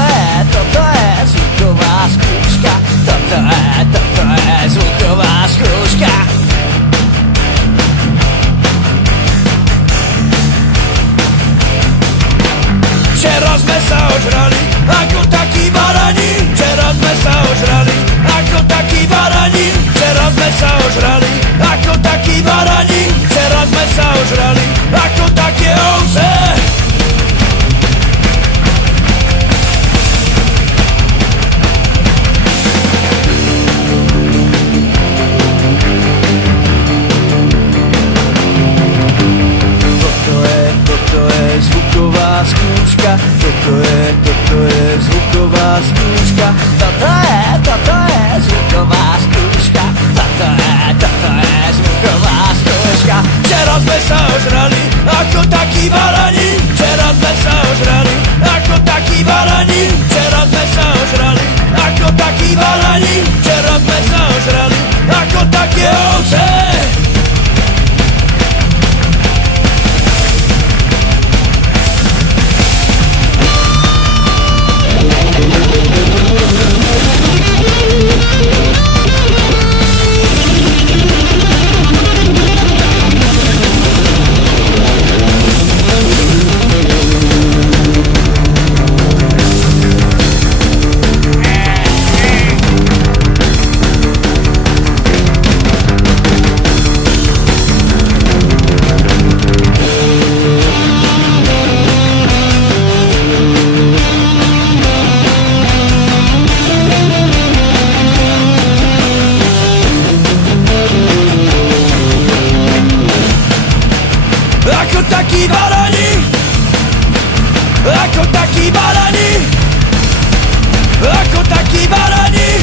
je zvuková zkouška. Toto je zvuková zkouška. Včera sme sa ožrali ako takí barani. Včera sme sa ožrali ako takí barani. Včera sme sa ožrali ako takí barani. Včera sme sa ožrali ako také ovce. Toto je zvuková skúška. Toto je zvuková skúška. Toto je zvuková skúška. Toto je zvuková skúška. Včera sme sa ožrali ako takí barani. Včera sme sa ožrali ako takí barani. Včera sme sa ožrali ako takí barani. Včera sme sa ožrali ako také ovce. Ako takí barani. Ako takí barani. Ako takí barani.